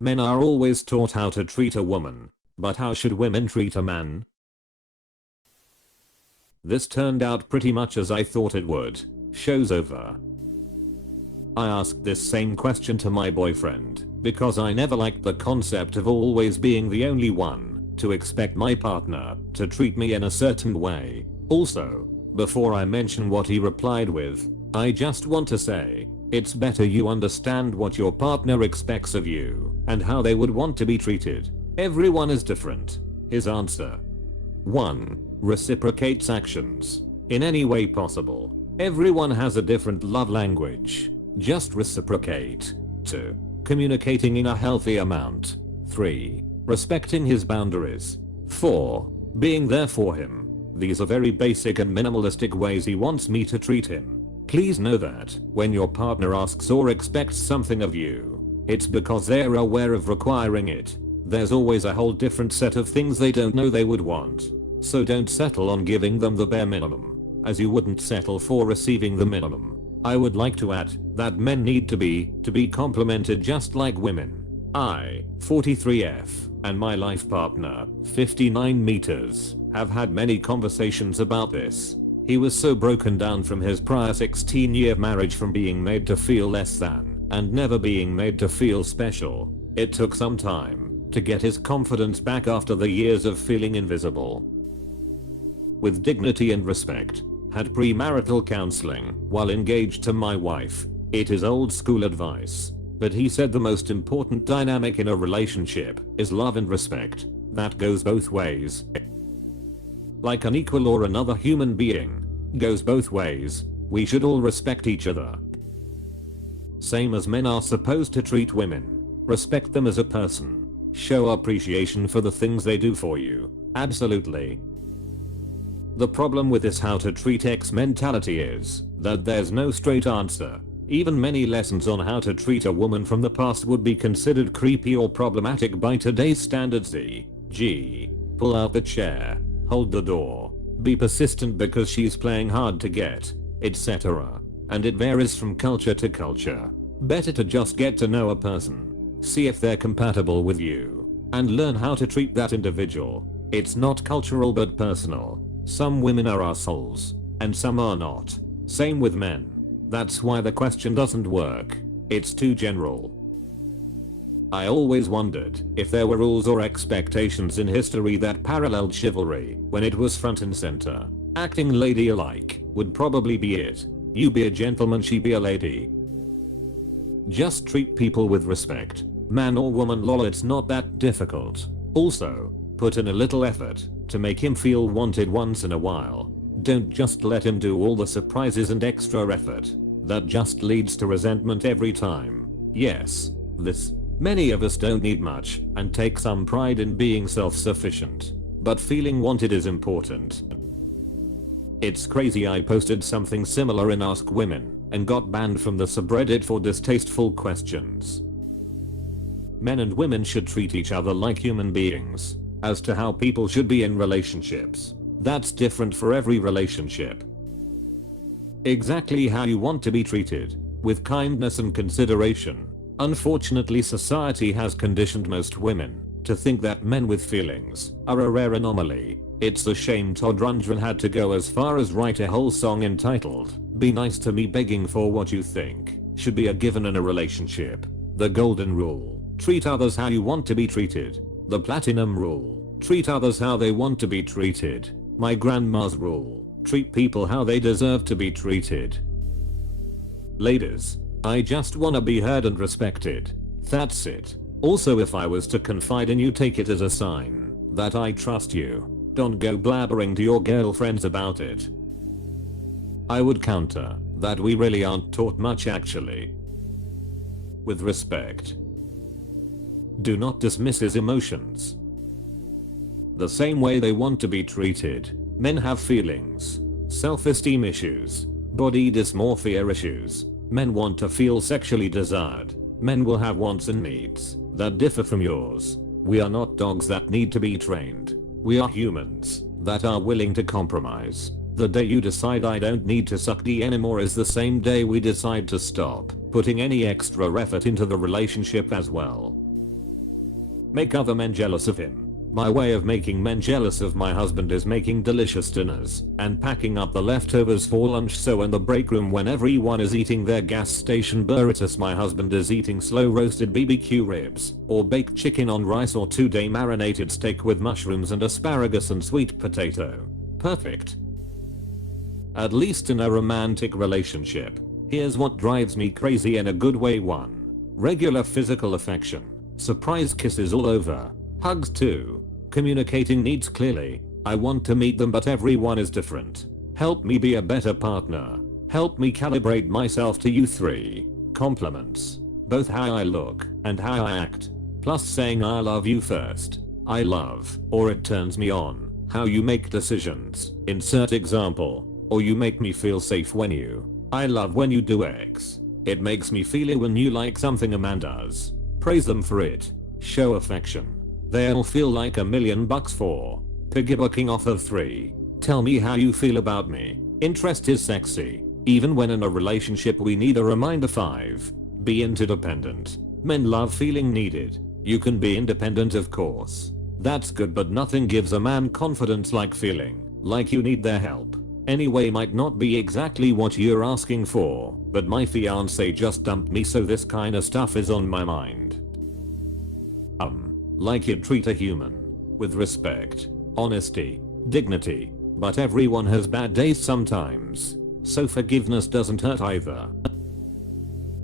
Men are always taught how to treat a woman, but how should women treat a man? This turned out pretty much as I thought it would. Show's over. I asked this same question to my boyfriend because I never liked the concept of always being the only one to expect my partner to treat me in a certain way. Also, before I mention what he replied with, I just want to say, it's better you understand what your partner expects of you and how they would want to be treated. Everyone is different. His answer. 1. Reciprocates actions. In any way possible. Everyone has a different love language. Just reciprocate. 2. Communicating in a healthy amount. 3. Respecting his boundaries. 4. Being there for him. These are very basic and minimalistic ways he wants me to treat him. Please know that when your partner asks or expects something of you, it's because they're aware of requiring it. There's always a whole different set of things they don't know they would want. So don't settle on giving them the bare minimum, as you wouldn't settle for receiving the minimum. I would like to add that men need to be complimented just like women. I, 43F, and my life partner, 59 meters, have had many conversations about this. He was so broken down from his prior 16-year marriage from being made to feel less than and never being made to feel special. It took some time to get his confidence back after the years of feeling invisible. With dignity and respect, had premarital counseling while engaged to my wife. It is old school advice, but he said the most important dynamic in a relationship is love and respect. That goes both ways. Like an equal or another human being. Goes both ways. We should all respect each other. Same as men are supposed to treat women. Respect them as a person. Show appreciation for the things they do for you. Absolutely. The problem with this how to treat X mentality is that there's no straight answer. Even many lessons on how to treat a woman from the past would be considered creepy or problematic by today's standards. E.g. pull out the chair, hold the door, be persistent because she's playing hard to get, etc. And it varies from culture to culture. Better to just get to know a person, see if they're compatible with you, and learn how to treat that individual. It's not cultural but personal. Some women are assholes, and some are not. Same with men. That's why the question doesn't work. It's too general. I always wondered if there were rules or expectations in history that paralleled chivalry when it was front and center. Acting ladylike would probably be it. You be a gentleman, she be a lady. Just treat people with respect. Man or woman, lol, it's not that difficult. Also, put in a little effort to make him feel wanted once in a while. Don't just let him do all the surprises and extra effort. That just leads to resentment every time. Yes, many of us don't need much and take some pride in being self-sufficient. But feeling wanted is important. It's crazy I posted something similar in Ask Women and got banned from the subreddit for distasteful questions. Men and women should treat each other like human beings. As to how people should be in relationships, that's different for every relationship. Exactly how you want to be treated, with kindness and consideration. Unfortunately, society has conditioned most women to think that men with feelings are a rare anomaly. It's a shame Todd Rundgren had to go as far as write a whole song entitled "Be Nice to Me." Begging for what you think should be a given in a relationship. The golden rule: treat others how you want to be treated. The platinum rule: treat others how they want to be treated. My grandma's rule: treat people how they deserve to be treated. Ladies, I just wanna be heard and respected. That's it. Also, if I was to confide in you, take it as a sign that I trust you. Don't go blabbering to your girlfriends about it. I would counter that we really aren't taught much actually. With respect. Do not dismiss his emotions. The same way they want to be treated, men have feelings, self-esteem issues, body dysmorphia issues. Men want to feel sexually desired. Men will have wants and needs that differ from yours. We are not dogs that need to be trained. We are humans that are willing to compromise. The day you decide I don't need to suck D anymore is the same day we decide to stop putting any extra effort into the relationship as well. Make other men jealous of him. My way of making men jealous of my husband is making delicious dinners and packing up the leftovers for lunch, so in the break room when everyone is eating their gas station burritos, my husband is eating slow roasted BBQ ribs or baked chicken on rice or 2-day marinated steak with mushrooms and asparagus and sweet potato. Perfect. At least in a romantic relationship. Here's what drives me crazy in a good way. 1. Regular physical affection. Surprise kisses all over. Hugs 2. Communicating needs clearly. I want to meet them but everyone is different. Help me be a better partner. Help me calibrate myself to you. 3. Compliments. Both how I look and how I act. Plus saying I love you first. I love, or it turns me on, how you make decisions. Insert example. Or you make me feel safe when you. I love when you do X. It makes me feel it when you like something a man does. Praise them for it. Show affection. They'll feel like $1 million. 4. Piggybacking off of 3. Tell me how you feel about me. Interest is sexy. Even when in a relationship we need a reminder. 5. Be interdependent. Men love feeling needed. You can be independent of course. That's good, but nothing gives a man confidence like feeling like you need their help. Anyway, might not be exactly what you're asking for, but my fiance just dumped me, so this kinda stuff is on my mind. Like you'd treat a human. With respect, honesty, dignity, but everyone has bad days sometimes, so forgiveness doesn't hurt either.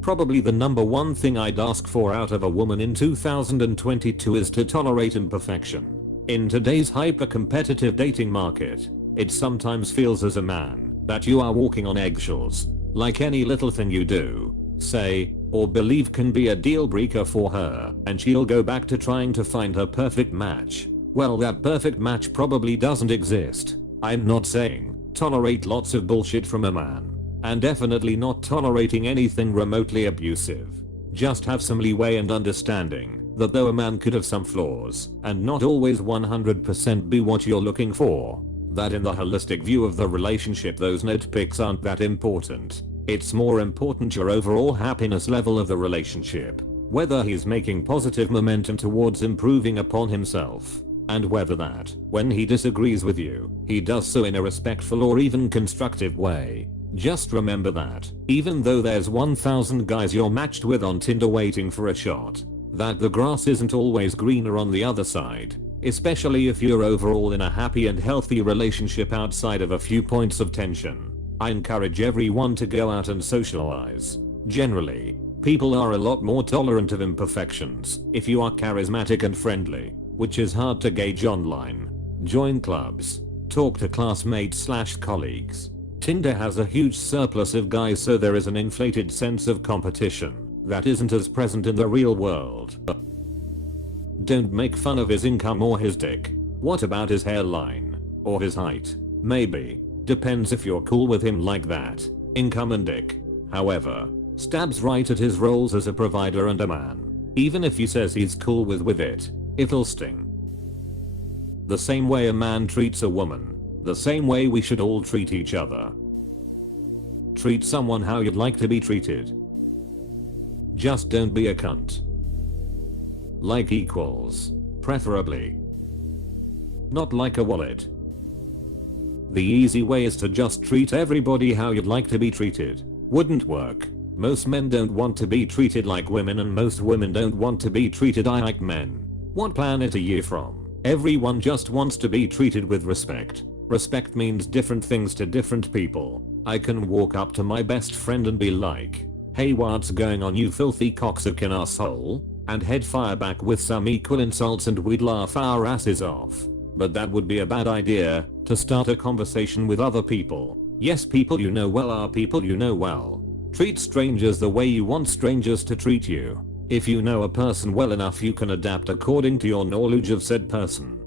Probably the number one thing I'd ask for out of a woman in 2022 is to tolerate imperfection. In today's hyper-competitive dating market, it sometimes feels as a man that you are walking on eggshells, like any little thing you do, say, or believe can be a deal breaker for her, and she'll go back to trying to find her perfect match. Well, that perfect match probably doesn't exist. I'm not saying tolerate lots of bullshit from a man, and definitely not tolerating anything remotely abusive. Just have some leeway and understanding that though a man could have some flaws and not always 100% be what you're looking for, that in the holistic view of the relationship those nitpicks aren't that important. It's more important your overall happiness level of the relationship, whether he's making positive momentum towards improving upon himself, and whether that, when he disagrees with you, he does so in a respectful or even constructive way. Just remember that, even though there's 1,000 guys you're matched with on Tinder waiting for a shot, that the grass isn't always greener on the other side, especially if you're overall in a happy and healthy relationship outside of a few points of tension. I encourage everyone to go out and socialize. Generally, people are a lot more tolerant of imperfections if you are charismatic and friendly, which is hard to gauge online. Join clubs. Talk to classmates/colleagues. Tinder has a huge surplus of guys, so there is an inflated sense of competition that isn't as present in the real world. Don't make fun of his income or his dick. What about his hairline? Or his height? Maybe. Depends if you're cool with him like that. Income and dick, however, stabs right at his roles as a provider and a man. Even if he says he's cool with it, it'll sting. The same way a man treats a woman, the same way we should all treat each other. Treat someone how you'd like to be treated. Just don't be a cunt. Like equals, preferably. Not like a wallet. The easy way is to just treat everybody how you'd like to be treated. Wouldn't work. Most men don't want to be treated like women, and most women don't want to be treated like men. What planet are you from? Everyone just wants to be treated with respect. Respect means different things to different people. I can walk up to my best friend and be like, "Hey, what's going on, you filthy cocksucking asshole?" and head fire back with some equal insults, and we'd laugh our asses off. But that would be a bad idea to start a conversation with other people. Yes, people you know well are people you know well. Treat strangers the way you want strangers to treat you. If you know a person well enough, you can adapt according to your knowledge of said person.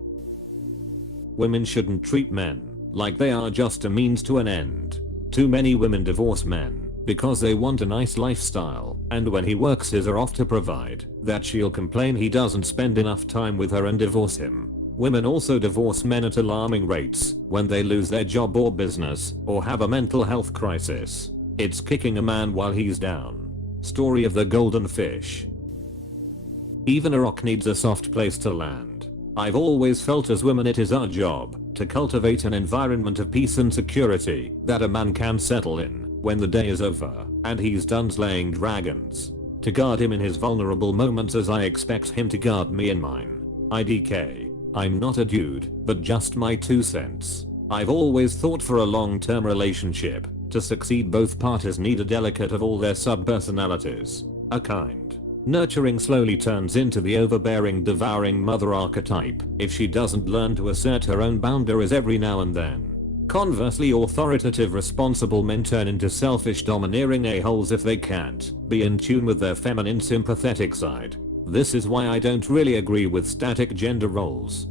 Women shouldn't treat men like they are just a means to an end. Too many women divorce men because they want a nice lifestyle, and when he works his off to provide that, she'll complain he doesn't spend enough time with her and divorce him. Women also divorce men at alarming rates when they lose their job or business or have a mental health crisis. It's kicking a man while he's down. Story of the golden fish. Even a rock needs a soft place to land. I've always felt as women it is our job to cultivate an environment of peace and security that a man can settle in when the day is over and he's done slaying dragons. To guard him in his vulnerable moments as I expect him to guard me in mine. IDK. I'm not a dude, but just my 2 cents. I've always thought for a long-term relationship, to succeed both parties need a delicate of all their sub-personalities. A kind, nurturing slowly turns into the overbearing devouring mother archetype if she doesn't learn to assert her own boundaries every now and then. Conversely, authoritative responsible men turn into selfish domineering a-holes if they can't be in tune with their feminine sympathetic side. This is why I don't really agree with static gender roles.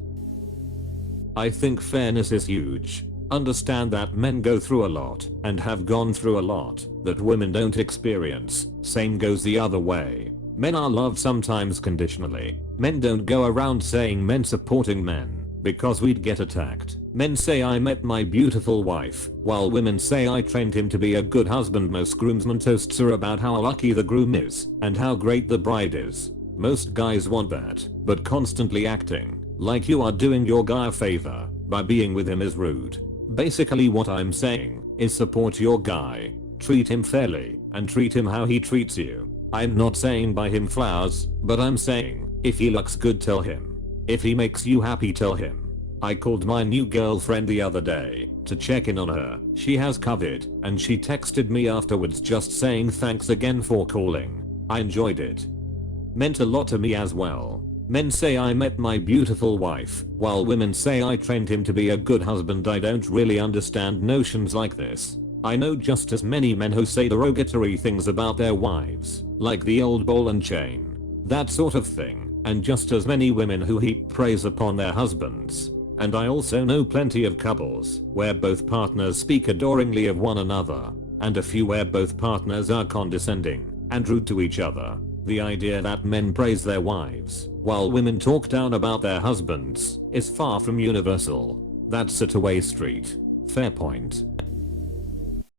I think fairness is huge. Understand that men go through a lot and have gone through a lot that women don't experience. Same goes the other way. Men are loved sometimes conditionally. Men don't go around saying men supporting men because we'd get attacked. Men say I met my beautiful wife, while women say I trained him to be a good husband. Most groomsmen toasts are about how lucky the groom is and how great the bride is. Most guys want that, but constantly acting like you are doing your guy a favor by being with him is rude. Basically what I'm saying is support your guy, treat him fairly, and treat him how he treats you. I'm not saying buy him flowers, but I'm saying if he looks good tell him. If he makes you happy tell him. I called my new girlfriend the other day to check in on her. She has COVID and she texted me afterwards just saying thanks again for calling. I enjoyed it. Meant a lot to me as well. Men say I met my beautiful wife, while women say I trained him to be a good husband. I don't really understand notions like this. I know just as many men who say derogatory things about their wives, like the old ball and chain, that sort of thing, and just as many women who heap praise upon their husbands. And I also know plenty of couples where both partners speak adoringly of one another, and a few where both partners are condescending and rude to each other. The idea that men praise their wives while women talk down about their husbands is far from universal. That's a two-way street. Fair point.